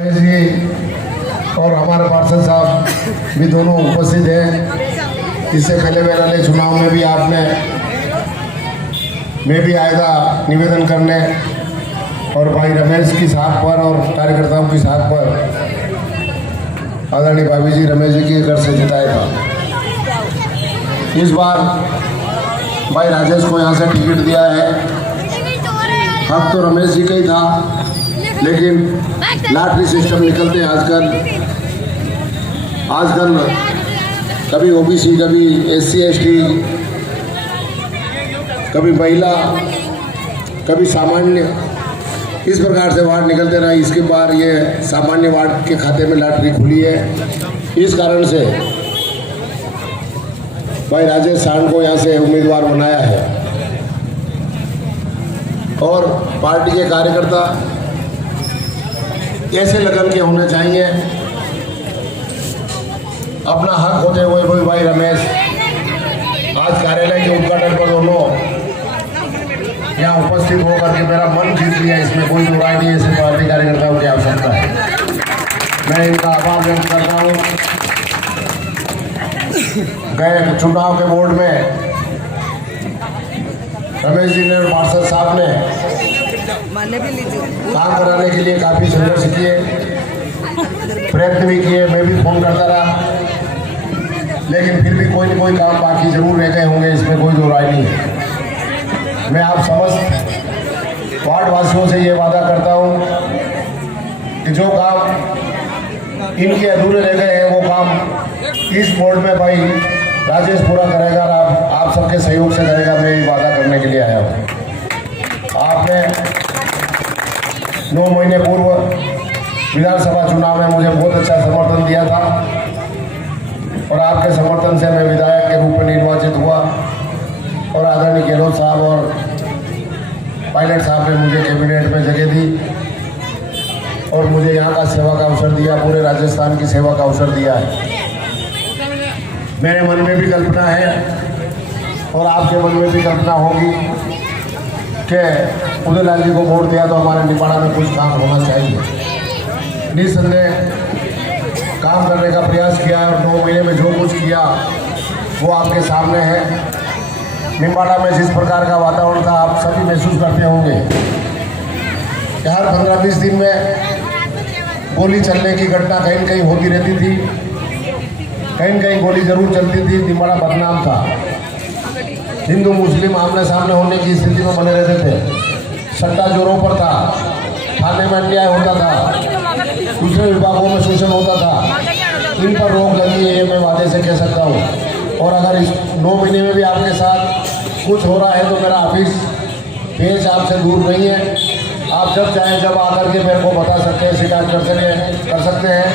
जी और हमारे पार्षद साहब भी दोनों उपस्थित हैं। इससे पहले वाले चुनाव में भी मैं भी आया था निवेदन करने और भाई रमेश की साख पर और कार्यकर्ताओं की साख पर आदरणीय भाभी जी रमेश जी के घर से जिताया था। इस बार भाई राजेश को यहाँ से टिकट दिया है। हक तो रमेश जी का ही था, लेकिन लॉटरी सिस्टम निकलते आजकल कभी ओबीसी, कभी SC ST, कभी महिला, कभी सामान्य, इस प्रकार से वार्ड निकलते रहे। इसके बाद ये सामान्य वार्ड के खाते में लॉटरी खुली है। इस कारण से भाई राजेश सांड को यहाँ से उम्मीदवार बनाया है और पार्टी के कार्यकर्ता ऐसे लगन के होने चाहिए। अपना हक होते हुए कोई भाई रमेश आज कार्यालय के उद्घाटन पर दोनों यहाँ उपस्थित होकर के मेरा मन जीत लिया। इसमें कोई बुराई नहीं है, ऐसे पार्टी कार्यकर्ताओं की आवश्यकता है। मैं इनका आभार व्यक्त करता हूँ। गए चुनाव के बोर्ड में रमेश जी ने और पार्षद साहब ने काम कराने के लिए काफ़ी संघर्ष किए, प्रयत्न भी किए। मैं भी फोन करता रहा, लेकिन फिर भी कोई न कोई काम बाकी जरूर रह गए होंगे, इसमें कोई दो राय नहीं है। मैं आप समस्त वार्ड वासियों से ये वादा करता हूँ कि जो काम इनके अधूरे रह गए हैं वो काम इस बोर्ड में भाई राजेश पूरा करेगा और आप सबके सहयोग से करेगा। मैं ये वादा करने के लिए आया हूँ। आपने 9 महीने पूर्व विधानसभा चुनाव में मुझे बहुत अच्छा समर्थन दिया था और आपके समर्थन से मैं विधायक के रूप में निर्वाचित हुआ और आदरणीय गहलोत साहब और पायलट साहब ने मुझे कैबिनेट में जगह दी और मुझे यहाँ का सेवा का अवसर दिया, पूरे राजस्थान की सेवा का अवसर दिया है। मेरे मन में भी कल्पना है और आपके मन में भी कल्पना होगी कि उदयलाल जी को वोट दिया तो हमारे निपाड़ा में कुछ काम होना चाहिए। निसंदेह काम करने का प्रयास किया और 9 महीने में जो कुछ किया वो आपके सामने है। निपाड़ा में जिस प्रकार का वातावरण था आप सभी महसूस करते होंगे कि हर 15-20 दिन में गोली चलने की घटना कहीं न कहीं होती रहती थी, कहीं न कहीं गोली जरूर चलती थी। निपाड़ा बदनाम था, हिंदू मुस्लिम आमने सामने होने की स्थिति में बने रहते थे। सट्टा जोरों पर था, थाने में अन्याय होता था, दूसरे विभागों में शोषण होता था। इन पर रोक लगी है, ये मैं वादे से कह सकता हूँ। और अगर इस 9 महीने में भी आपके साथ कुछ हो रहा है तो मेरा ऑफिस पेज आपसे दूर नहीं है। आप जब चाहें जब आकर के मेरे को बता सकते हैं, शिकायत कर सकते हैं,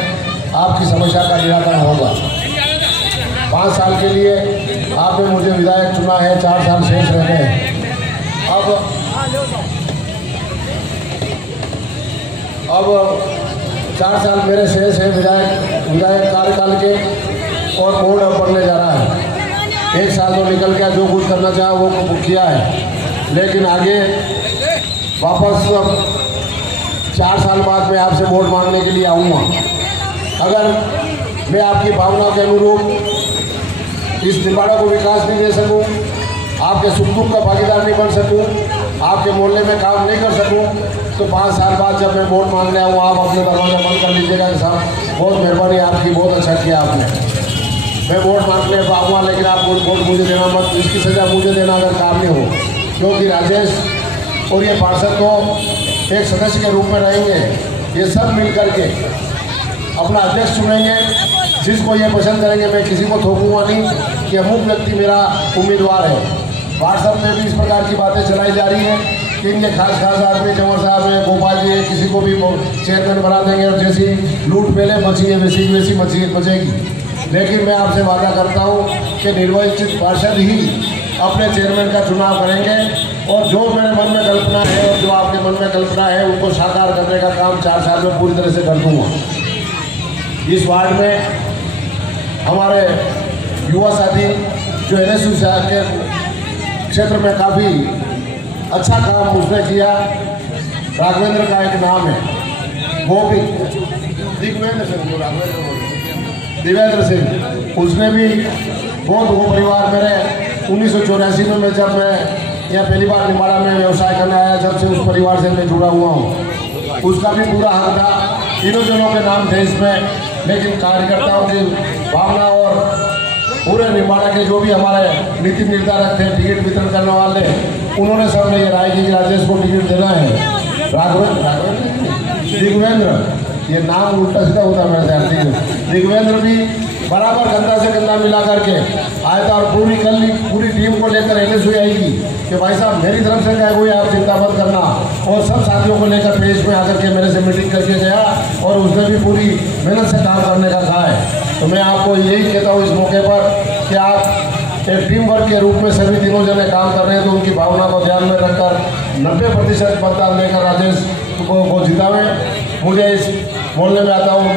आपकी समस्या का निराकरण होगा। 5 साल के लिए आपने मुझे विधायक चुना है, 4 साल शेष रह गए। अब 4 साल मेरे शेष है विधायक कार्यकाल के और बोर्ड अब बढ़ने जा रहा है। 1 साल तो निकल गया, जो कुछ करना चाहा वो किया है, लेकिन आगे वापस 4 साल बाद मैं आपसे वोट मांगने के लिए आऊँगा। अगर मैं आपकी भावनाओं के अनुरूप इस निपाड़ा को विकास नहीं दे सकूं, आपके सुख दुख का भागीदार नहीं बन सकूं, आपके मोहल्ले में काम नहीं कर सकूं, तो 5 साल बाद जब मैं वोट मांगने आऊँ आप अपने दरवाजा बंद कर लीजिएगा कि साहब बहुत मेहरबानी आपकी, बहुत अच्छा किया आपने, मैं वोट मांगने आऊँगा, लेकिन आप वोट मुझे देना मत, इसकी सज़ा मुझे देना अगर काम नहीं हो। क्योंकि राजेश और ये पार्षद तो एक सदस्य के रूप में रहेंगे, ये सब मिल करके अपना अध्यक्ष चुनेंगे, जिसको ये पसंद करेंगे। मैं किसी को थोपूंगा नहीं कि अमुक व्यक्ति मेरा उम्मीदवार है। व्हाट्सएप में भी इस प्रकार की बातें चलाई जा रही है कि इनके खास आदमी जमर साहब है, गोपाल जी है, किसी को भी चेयरमैन बना देंगे और जैसी लूट पहले मची है वैसी मचेगी। लेकिन मैं आपसे वादा करता हूँ कि निर्वाचित पार्षद ही अपने चेयरमैन का चुनाव करेंगे और जो मेरे मन में कल्पना है और जो आपके मन में कल्पना है उनको साकार करने का काम 4 साल में पूरी तरह से कर दूँगा। इस वार्ड में हमारे युवा साथी जो NSU के क्षेत्र में काफ़ी अच्छा काम उसने किया, राघवेंद्र का एक नाम है, वो भी दिवेंद्र सिंह, उसने भी बहुत वो परिवार मेरे 1984 में जब मैं यहाँ पहली बार निमाड़ा में व्यवसाय करने आया, जब से उस परिवार से मैं जुड़ा हुआ हूँ। उसका भी पूरा हक था, तीनों जनों के नाम थे इसमें, लेकिन कार्यकर्ताओं की भावना और पूरे निमाड़ा के जो भी हमारे नीति निर्धारक थे, टिकट वितरण करने वाले, उन्होंने सबने ये राय की कि राजेश को टिकट देना है। दिग्वेंद्र, ये नाम उल्टा सीधा होता मेरे ख्याल। दिग्वेंद्र भी बराबर कंधा से कंधा मिला करके आया था और पूरी टीम को लेकर एनएसयू आएगी कि भाई साहब मेरी तरफ से क्या कोई आप चिंता मत करना, और सब साथियों को लेकर पेश में आकर के मेरे से मीटिंग करके गया और उसने भी पूरी मेहनत से काम करने का कहा है। तो मैं आपको यही कहता हूँ इस मौके पर कि आप एक टीम वर्क के रूप में सभी तीनों जने काम कर रहे हैं, तो उनकी भावना को ध्यान में रखकर 90% मतदान लेकर राजेश को जितावें। मुझे इस मोहल्ले में आता हूँ